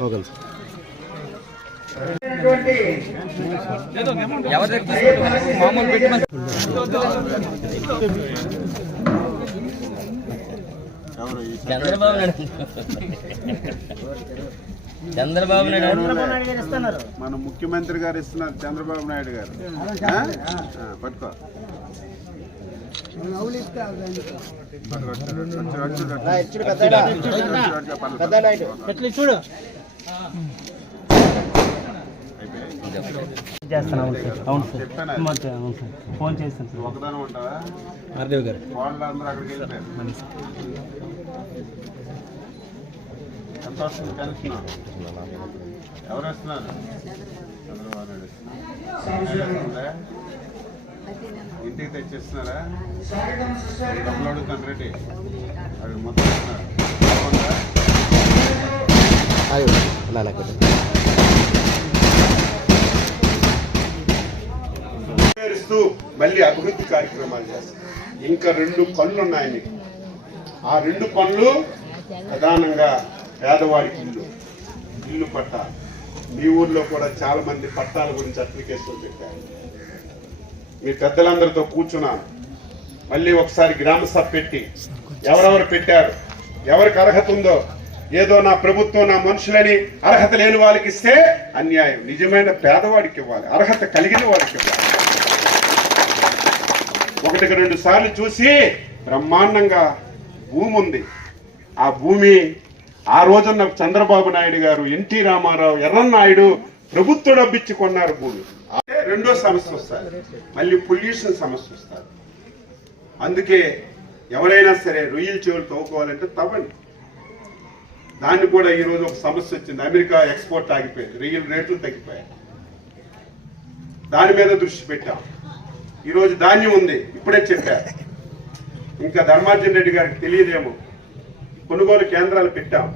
Okay Chandrababu Naidu. Chandrababu Naidu. మన ముఖ్యమంత్రి గారు ఇస్తున్నారు చంద్రబాబు నాయుడు గారు. పట్టుకో. చూడు చెప్పాను ఫోన్ చేస్తాను సార్ ఒకదాని ఉంటావా మహాదేవ్ గారు వాళ్ళు అందరూ అక్కడికి వెళ్ళిపోయారు ఎంత వస్తుంది పెన్షన్ ఎవరు వస్తున్నారు? చంద్రబాబు నాయుడు ఇంటికి తెచ్చిస్తున్నారా? డబ్బులు అడుగుతాను రెడ్డి అక్కడ మొత్తం మళ్ళీ అభివృద్ధి కార్యక్రమాలు చేస్తారు. ఇంకా రెండు పనులు ఉన్నాయి మీకు. ఆ రెండు పనులు ప్రధానంగా పేదవాడికి ఇల్లు ఇల్లు పట్టా మీ ఊర్లో కూడా చాలా మంది పట్టాల గురించి అప్లికేషన్ పెట్టారు. మీ పెద్దలందరితో కూర్చున్నాను. మళ్ళీ ఒకసారి గ్రామ సభ పెట్టి ఎవరెవరు పెట్టారు ఎవరికి అర్హత ఉందో ఏదో నా ప్రభుత్వం నా మనుషులని అర్హత లేని వాళ్ళకి ఇస్తే అన్యాయం. నిజమైన పేదవాడికి ఇవ్వాలి అర్హత కలిగిన వాడికి ఇవ్వాలి. ఒకటికి రెండు సార్లు చూసి బ్రహ్మాండంగా భూమి ఉంది. ఆ భూమి ఆ రోజున చంద్రబాబు నాయుడు గారు ఎన్టీ రామారావు ఎర్రన్నాయుడు ప్రభుత్వ డబ్బిచ్చి కొన్నారు భూమి. రెండో సమస్య వస్తుంది. మళ్ళీ పొల్యూషన్ సమస్య వస్తుంది. అందుకే ఎవరైనా సరే రొయ్యల చెవులు తవ్వుకోవాలంటే తవ్వండి. దాన్ని కూడా ఈరోజు ఒక సమస్య వచ్చింది. అమెరికా ఎక్స్పోర్ట్ ఆగిపోయింది. రొయ్యల రేట్లు తగ్గిపోయాయి. దాని మీద దృష్టి పెట్టాం. ఈరోజు ధాన్యం ఉంది. ఇప్పుడే చెప్పారు. ఇంకా ధర్మార్జన్ రెడ్డి గారికి తెలియదేమో. కొనుగోలు కేంద్రాలు పెట్టాం.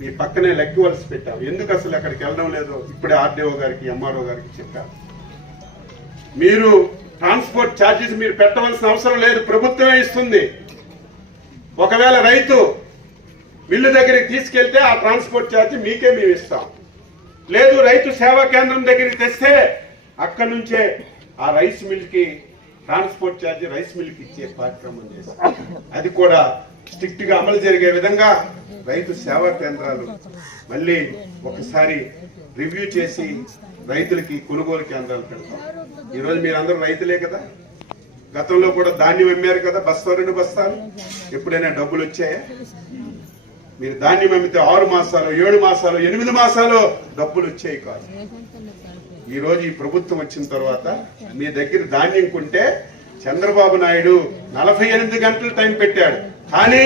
మీ పక్కనే లెక్కి పెట్టాం. ఎందుకు అసలు అక్కడికి వెళ్ళడం లేదో ఇప్పుడే ఆర్డీఓ గారికి ఎంఆర్ఓ గారికి చెప్పారు. మీరు ట్రాన్స్పోర్ట్ ఛార్జెస్ మీరు పెట్టవలసిన అవసరం లేదు ప్రభుత్వమే ఇస్తుంది. ఒకవేళ రైతు మిల్లు దగ్గరికి తీసుకెళ్తే ఆ ట్రాన్స్పోర్ట్ ఛార్జ్ మీకే మేము ఇస్తాం. లేదు రైతు సేవా కేంద్రం దగ్గరికి తెస్తే అక్కడి నుంచే ఆ రైస్ మిల్కి ట్రాన్స్పోర్ట్ ఛార్జ్ రైస్ మిల్కి ఇచ్చే కార్యక్రమం చేస్తాం. అది కూడా స్ట్రిక్ట్గా అమలు జరిగే విధంగా రైతు సేవా కేంద్రాలు మళ్ళీ ఒకసారి రివ్యూ చేసి రైతులకి కొనుగోలు కేంద్రాలు పెడతాం. ఈరోజు మీరందరూ రైతులే కదా? గతంలో కూడా ధాన్యం అమ్మారు కదా? బస్తా రెండు బస్తాలు? ఎప్పుడైనా డబ్బులు వచ్చాయా? మీరు ధాన్యం అమ్మితే ఆరు మాసాలు ఏడు మాసాలు ఎనిమిది మాసాలు డబ్బులు వచ్చాయి కాదు. ఈరోజు ఈ ప్రభుత్వం వచ్చిన తర్వాత మీ దగ్గర ధాన్యం కొంటే చంద్రబాబు నాయుడు నలభై ఎనిమిది గంటలు టైం పెట్టాడు. కానీ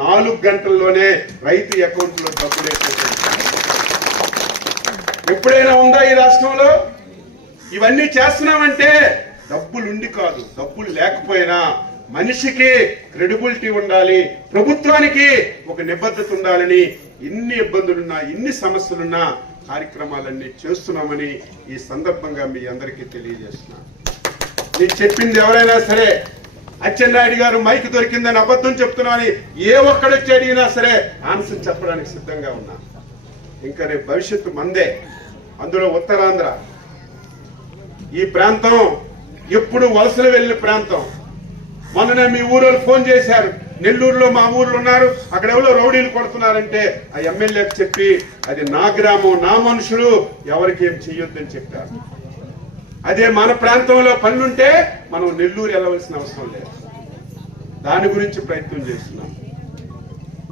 నాలుగు గంటల్లోనే రైతు అకౌంట్లో డబ్బులు వేసేసాడు. ఎప్పుడైనా ఉందా ఈ రాష్ట్రంలో ఇవన్నీ చేస్తున్నామంటే డబ్బులుండి కాదు డబ్బులు లేకపోయినా మనిషికి క్రెడిబిలిటీ ఉండాలి ప్రభుత్వానికి ఒక నిబద్ధత ఉండాలని ఎన్ని ఇబ్బందులున్నా ఎన్ని సమస్యలున్నా కార్యక్రమాలన్నీ చేస్తున్నామని ఈ సందర్భంగా మీ అందరికీ తెలియజేస్తున్నాను నేను చెప్పింది ఎవరైనా సరే అచ్చెన్నాయుడు గారు మైక్ దొరికిందని అబద్ధం చెప్తున్నామని ఏ ఒక్కడొచ్చి అడిగినా సరే ఆన్సర్ చెప్పడానికి సిద్ధంగా ఉన్నా. ఇంకా రేపు భవిష్యత్తు మందే. అందులో ఉత్తరాంధ్ర. ఈ ప్రాంతం ఎప్పుడు వలసలు వెళ్ళిన ప్రాంతం. మొన్ననే మీ ఊరోళ్ళు ఫోన్ చేశారు. నెల్లూరులో మా ఊర్లో ఉన్నారు. అక్కడ ఎవరో రౌడీలు కొడుతున్నారంటే ఆ ఎమ్మెల్యేకి చెప్పి అది నా గ్రామం నా మనుషులు ఎవరికి ఏం చెయ్యొద్దని చెప్పారు. అదే మన ప్రాంతంలో పనులుంటే మనం నెల్లూరు వెళ్ళవలసిన అవసరం లేదు. దాని గురించి ప్రయత్నం చేస్తున్నాం.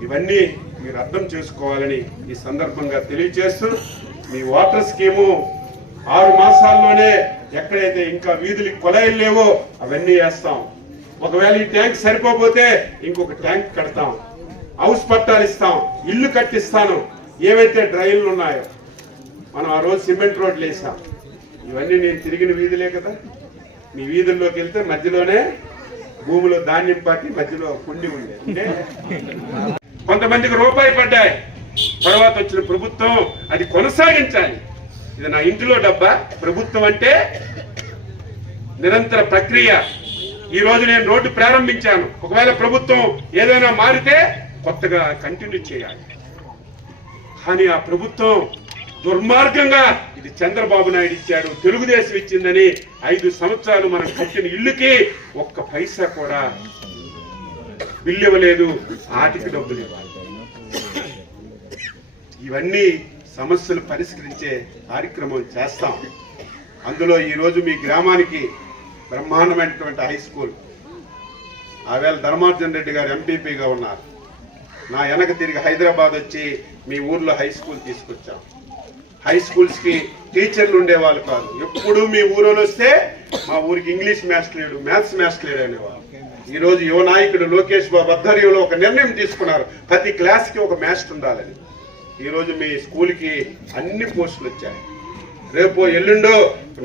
ఇవన్నీ మీరు అర్థం చేసుకోవాలని ఈ సందర్భంగా తెలియజేస్తూ మీ వాటర్ స్కీము ఆరు మాసాల్లోనే ఎక్కడైతే ఇంకా వీధులకి కొలాయిలు లేవో అవన్నీ వేస్తాం. ఒకవేళ ఈ ట్యాంక్ సరిపోతే ఇంకొక ట్యాంక్ కడతాం. హౌస్ పట్టాలు ఇస్తాం. ఇల్లు కట్టిస్తాను. ఏవైతే డ్రైన్లు ఉన్నాయో. మనం ఆ రోజు సిమెంట్ రోడ్లు వేసాం. ఇవన్నీ నేను తిరిగిన వీధులే కదా. మీ వీధుల్లోకి వెళ్తే మధ్యలోనే భూమిలో ధాన్యం పాటి మధ్యలో కుండి ఉండే. ఉండే కొంతమందికి రూపాయి పడ్డాయి. తర్వాత వచ్చిన ప్రభుత్వం అది కొనసాగించాలి. ఇది నా ఇంటిలో డబ్బా. ప్రభుత్వం అంటే నిరంతర ప్రక్రియ. ఈ రోజు నేను రోడ్డు ప్రారంభించాను. ఒకవేళ ప్రభుత్వం ఏదైనా మారితే కొత్తగా కంటిన్యూ చేయాలి. కానీ ఆ ప్రభుత్వం దుర్మార్గంగా ఇది చంద్రబాబు నాయుడు ఇచ్చాడు. తెలుగుదేశం ఇచ్చిందని ఐదు సంవత్సరాలు మనం కట్టిన ఇల్లుకి ఒక్క పైసా కూడా బిల్లు ఇవ్వలేదు ఆటికి డబ్బులు ఇవ్వాలి. ఇవన్నీ సమస్యలు పరిష్కరించే కార్యక్రమం చేస్తాం. అందులో ఈరోజు మీ గ్రామానికి బ్రహ్మాండమైనటువంటి హై స్కూల్. ఆవేళ ధర్మార్జన్ రెడ్డి గారు ఎంపీపీగా ఉన్నారు. నా వెనక తిరిగి హైదరాబాద్ వచ్చి మీ ఊర్లో హై స్కూల్ తీసుకొచ్చాం. హై స్కూల్స్కి టీచర్లు ఉండేవాళ్ళు కాదు. ఎప్పుడు మీ ఊరోళ్ళు వస్తే మా ఊరికి ఇంగ్లీష్ మ్యాథ్స్ లేడు మ్యాథ్స్ మ్యాథ్స్ లేడు అనేవాళ్ళు. ఈ రోజు యువ నాయకుడు లోకేష్ బాబు ఆధ్వర్యంలో ఒక నిర్ణయం తీసుకున్నారు. ప్రతి క్లాస్కి ఒక మ్యాథ్స్ ఉండాలని. ఈ రోజు మీ స్కూల్కి అన్ని పోస్టులు వచ్చాయి. రేపు ఎల్లుండో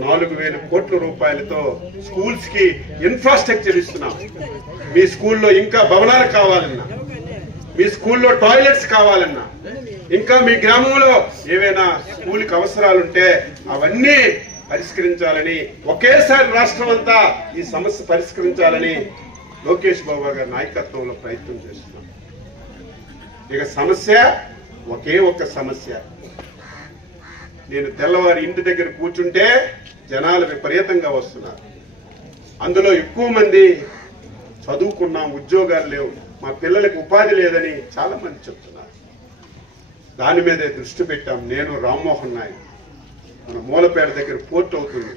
నాలుగు వేల కోట్ల రూపాయలతో స్కూల్స్కి ఇన్ఫ్రాస్ట్రక్చర్ ఇస్తున్నాం. మీ స్కూల్లో ఇంకా భవనాలు కావాలన్నా మీ స్కూల్లో టాయిలెట్స్ కావాలన్నా ఇంకా మీ గ్రామంలో ఏవైనా స్కూల్కి అవసరాలుంటే అవన్నీ పరిష్కరించాలని ఒకేసారి రాష్ట్రం అంతా ఈ సమస్య పరిష్కరించాలని లోకేష్ బాబు గారి నాయకత్వంలో ప్రయత్నం చేస్తున్నాం. ఇక సమస్య ఒకే ఒక్క సమస్య. నేను తెల్లవారి ఇంటి దగ్గర కూర్చుంటే జనాలు విపరీతంగా వస్తున్నారు. అందులో ఎక్కువ మంది చదువుకున్నాం ఉద్యోగాలు లేవు. మా పిల్లలకు ఉపాధి లేదని చాలా మంది చెప్తున్నారు. దాని మీదే దృష్టి పెట్టాం. నేను రామ్మోహన్ నాయుడు మన మూలపేట దగ్గర పోర్ట్ అవుతుంది.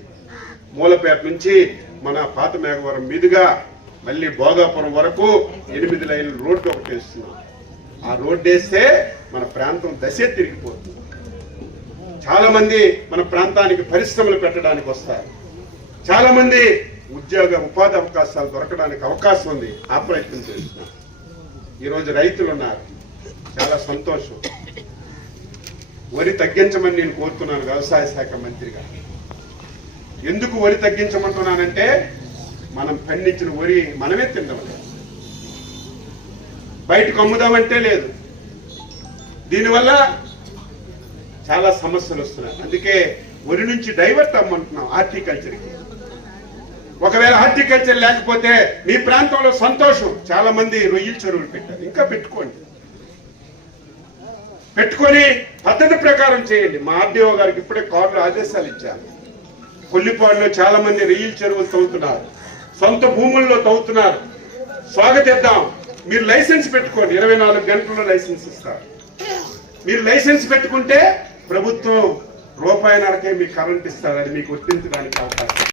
మూలపేట నుంచి మన పాత మేఘవరం మీదుగా మళ్ళీ భోగాపురం వరకు ఎనిమిది లైన్ల రోడ్డు ఒకటి వేస్తున్నాం. ఆ రోడ్డు వేస్తే మన ప్రాంతం దశే తిరిగిపోతుంది. చాలామంది మన ప్రాంతానికి పరిశ్రమలు పెట్టడానికి వస్తారు. చాలామంది ఉద్యోగ ఉపాధి అవకాశాలు దొరకడానికి అవకాశం ఉంది. ఆ ప్రయత్నం చేస్తున్నాం. ఈరోజు రైతులు ఉన్నారు. చాలా సంతోషం. వరి తగ్గించమని నేను కోరుతున్నాను వ్యవసాయ శాఖ మంత్రిగా. ఎందుకు వరి తగ్గించమంటున్నానంటే మనం పండించిన వరి మనమే తినడం లేదు బయటకు అమ్ముదామంటే లేదు. దీనివల్ల చాలా సమస్యలు వస్తున్నాయి. అందుకే వరి నుంచి డైవర్ట్ అమ్మంటున్నాం హార్టికల్చర్కి. ఒకవేళ హార్టికల్చర్ లేకపోతే మీ ప్రాంతంలో సంతోషం. చాలా మంది రొయ్యల చెరువులు పెట్టారు. ఇంకా పెట్టుకోండి. పెట్టుకొని పద్ధతి ప్రకారం చేయండి. మా ఆర్డీఓ గారికి ఇప్పుడే కార్లు ఆదేశాలు ఇచ్చారు. కొల్లిపాడులో చాలా మంది రొయ్యల చెరువులు తవ్వుతున్నారు. సొంత భూముల్లో తవ్వుతున్నారు. స్వాగతిద్దాం. మీరు లైసెన్స్ పెట్టుకోండి. ఇరవై నాలుగు గంటల్లో లైసెన్స్ ఇస్తారు. మీరు లైసెన్స్ పెట్టుకుంటే ప్రభుత్వం రూపాయి నరకే మీకు కరెంట్ ఇస్తారు అది మీకు వర్తించడానికి అవకాశం